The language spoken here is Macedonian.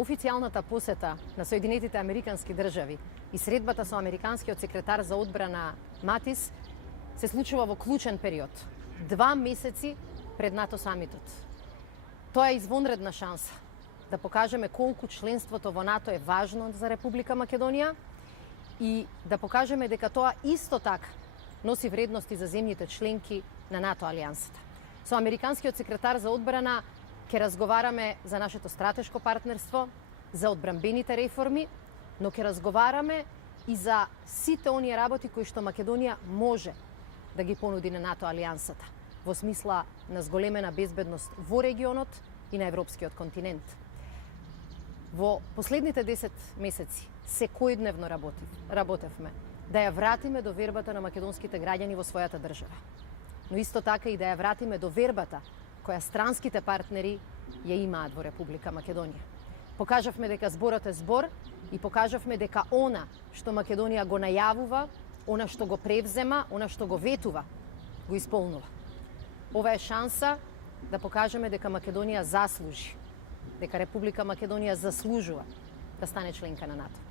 официјалната посета на Соединетите Американски држави и средбата со американскиот секретар за одбрана Матис се случува во клучен период, 2 месеци пред НАТО самитот. Тоа е извонредна шанса да покажеме колку членството во НАТО е важно за Република Македонија и да покажеме дека тоа исто така носи вредности за земјите членки на НАТО алијансата. Со американскиот секретар за одбрана ќе разговараме за нашето стратешко партнерство, за одбранбените реформи, но ќе разговараме и за сите оние работи кои што Македонија може да ги понуди на НАТО алијансата, во смисла на зголемена безбедност во регионот и на европскиот континент. Во последните 10 месеци секојдневно работевме да ја вратиме довербата на македонските граѓани во својата држава. Но исто така и да ја вратиме довербата која странските партнери ја имаат во Република Македонија. Покажавме дека зборот е збор и покажавме дека она што Македонија го најавува, она што го превзема, она што го ветува, го исполнува. Ова е шанса да покажеме дека Македонија заслужи, дека Република Македонија заслужува да стане членка на НАТО.